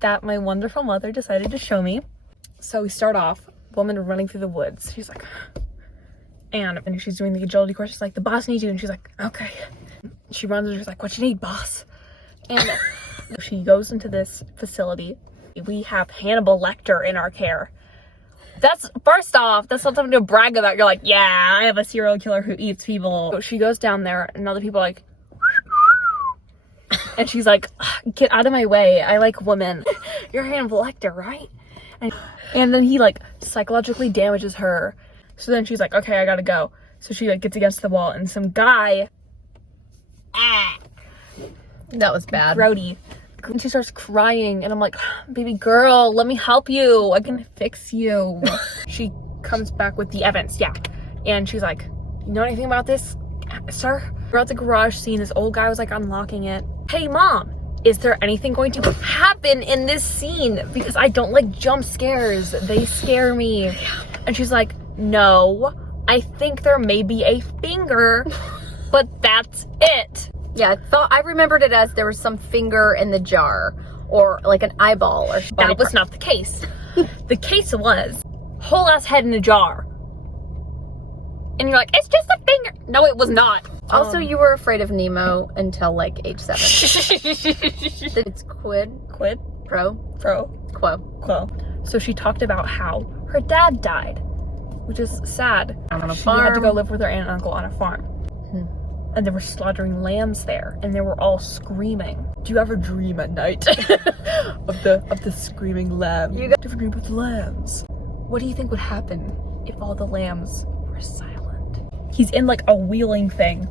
that my wonderful mother decided to show me. So we start off, woman running through the woods. She's like, and she's doing the agility course. She's like, the boss needs you. And she's like, okay. She runs and she's like, what you need, boss? And she goes into this facility. We have Hannibal Lecter in our care. That's, first off, that's not something to brag about. You're like, yeah, I have a serial killer who eats people. So she goes down there and other people are like, and she's like, get out of my way. I like women. You're Hannibal Lecter, right? And then he like psychologically damages her. So then she's like, okay, I gotta go. So she like gets against the wall and some guy, that was bad. Grody. And she starts crying and I'm like, baby girl, let me help you. I can fix you. She comes back with the evidence, yeah. And she's like, you know anything about this, sir? We're at the garage scene. This old guy was like unlocking it. Hey mom, is there anything going to happen in this scene? Because I don't like jump scares. They scare me. And she's like, no, I think there may be a finger, but that's it. Yeah, I remembered it as there was some finger in the jar or like an eyeball or something. That was not the case. The case was whole ass head in a jar. And you're like, it's just a finger. No, it was not. Also, you were afraid of Nemo until like age 7. It's quid pro quo. So she talked about how her dad died, which is sad. On a she farm. had to go live with her aunt and uncle on a farm. And they were slaughtering lambs there, and they were all screaming. Do you ever dream at night of the screaming lamb? You got to dream with lambs. What do you think would happen if all the lambs were silent? He's in like a wheeling thing,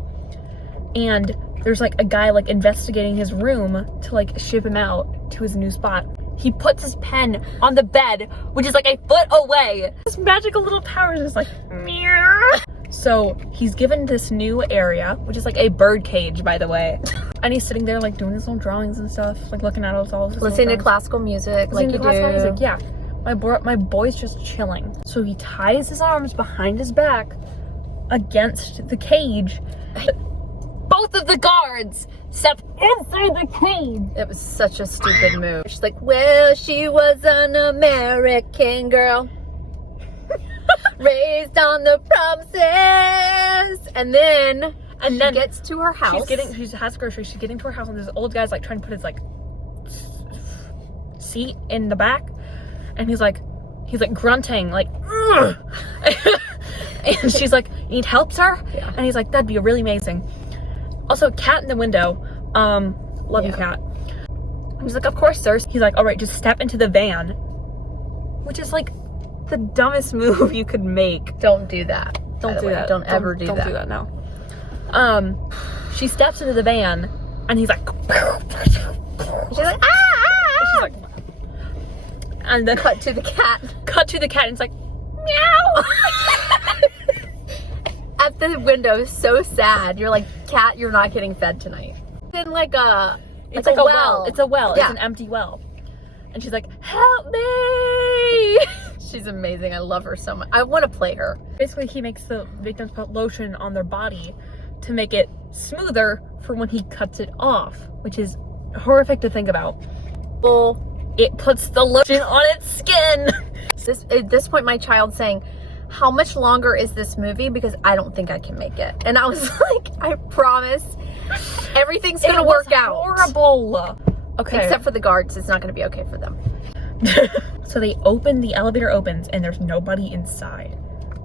and there's like a guy like investigating his room to like ship him out to his new spot. He puts his pen on the bed, which is like a foot away. This magical little tower is just like, meow. So he's given this new area, which is like a bird cage, by the way. And he's sitting there like doing his own drawings and stuff, like looking at all his listening to classical music, like you do. Music, yeah. My boy's just chilling. So he ties his arms behind his back against the cage. Both of the guards step inside the cage. It was such a stupid move. She's like, well, she was an American girl. Raised on the promises. And then she gets to her house. She has groceries. She's getting to her house, and this old guy's like trying to put his like seat in the back, and he's like grunting like, ugh! And she's like, you need help, sir? Yeah. And he's like, that'd be really amazing. Also, cat in the window. Love you, cat. And he's like, of course, sir. He's like, all right, just step into the van, which is like the dumbest move you could make. Don't do that. Don't do that. Don't ever do that. Don't do that, no. She steps into the van, and he's like, she's like, ah! She's like, and then cut to the cat, and it's like, meow. At the window, so sad. You're like, cat, you're not getting fed tonight. In like a, it's like a well. It's a well. Yeah. It's an empty well. And she's like, help me. She's amazing. I love her so much. I want to play her. Basically, he makes the victims put lotion on their body to make it smoother for when he cuts it off, which is horrific to think about. Well, it puts the lotion on its skin. At this point, my child's saying, how much longer is this movie? Because I don't think I can make it. And I was like, I promise everything's going to work out. Horrible. Okay. Except for the guards. It's not going to be okay for them. So the elevator opens, and there's nobody inside,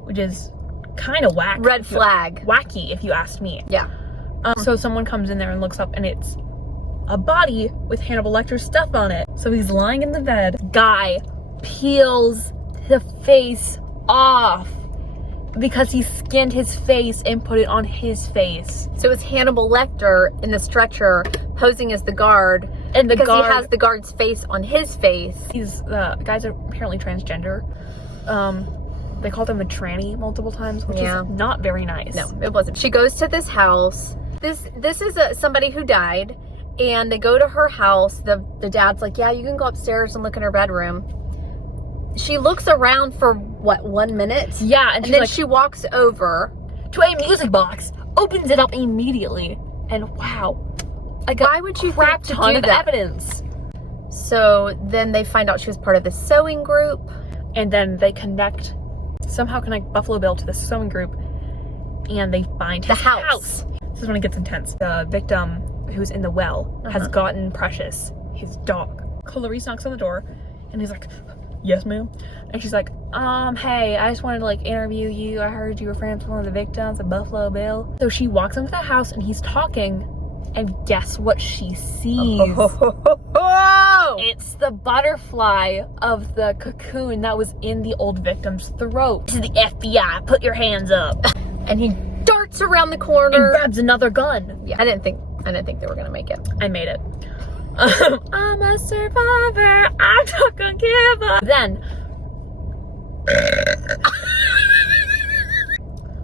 which is kind of whack. Red flag. Wacky, if you ask me. Yeah. So someone comes in there and looks up, and it's a body with Hannibal Lecter's stuff on it. So he's lying in the bed. Guy peels the face off because he skinned his face and put it on his face. So it's Hannibal Lecter in the stretcher posing as the guard, and because he has the guard's face on his face. These guys are apparently transgender. They called him a tranny multiple times, which is not very nice. No, it wasn't. She goes to this house. This is somebody who died, and they go to her house. The dad's like, yeah, you can go upstairs and look in her bedroom. She looks around for, what, 1 minute? Yeah, and then she walks over to a music box, opens it up immediately, and wow. Why would you crap ton of evidence. So then they find out she was part of the sewing group. And then they somehow connect Buffalo Bill to the sewing group, and they find his house. This is when it gets intense. The victim who's in the well has gotten Precious, his dog. Clarice knocks on the door, and he's like, yes, ma'am. And she's like, hey, I just wanted to like interview you. I heard you were friends with one of the victims of Buffalo Bill. So she walks into the house, and he's talking, and guess what she sees? It's the butterfly of the cocoon that was in the old victim's throat. This is the FBI, put your hands up. And he darts around the corner and grabs another gun. Yeah, I didn't think they were gonna make it. I made it. I'm a survivor, I'm not gonna give up. Then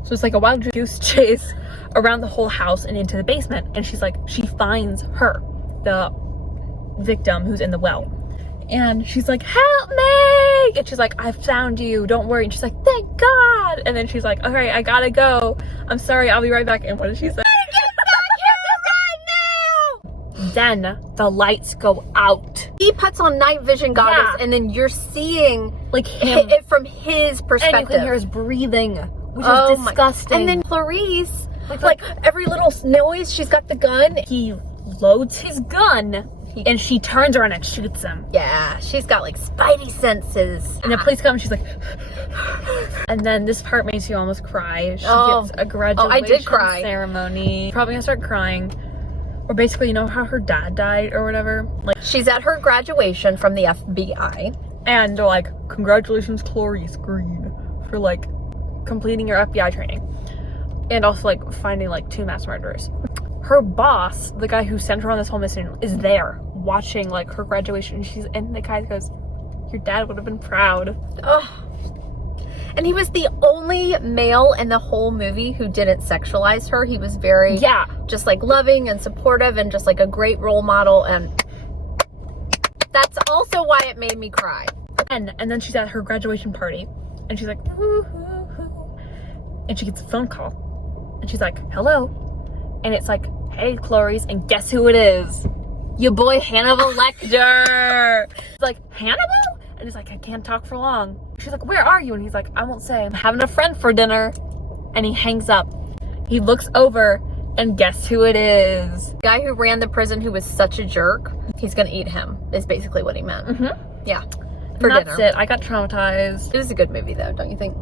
so it's like a wild goose chase around the whole house and into the basement, and she finds her, the victim who's in the well, and she's like, help me, and she's like, I found you, don't worry, and she's like, thank God, and then she's like, okay, I gotta go, I'm sorry, I'll be right back. And what did she say? Then the lights go out. He puts on night vision goggles, and then you're seeing like him it from his perspective. And you can hear his breathing, which is disgusting. And then Clarice, like every little noise, she's got the gun. He loads his gun, and she turns around and shoots him. Yeah, she's got like spidey senses. And the police come, and she's like, and then this part makes you almost cry. She gets a graduation I did cry. ceremony. Probably gonna start crying. Or basically, you know how her dad died or whatever? Like, she's at her graduation from the FBI. And they're like, congratulations, Clarice Green, for like completing your FBI training. And also like finding like 2 mass murderers. Her boss, the guy who sent her on this whole mission, is there watching like her graduation. And the guy goes, your dad would have been proud. Ugh. And he was the only male in the whole movie who didn't sexualize her. He was very, just like loving and supportive and just like a great role model. And that's also why it made me cry. And then she's at her graduation party, and she's like, hoo, hoo, hoo. And she gets a phone call, and she's like, hello. And it's like, hey, Clarice, and guess who it is? Your boy Hannibal Lecter. It's like, Hannibal? And he's like, I can't talk for long. She's like, where are you? And he's like, I won't say. I'm having a friend for dinner. And he hangs up. He looks over, and guess who it is? The guy who ran the prison who was such a jerk. He's gonna eat him, is basically what he meant. Mm-hmm. Yeah. For dinner. That's it. I got traumatized. It was a good movie, though, don't you think?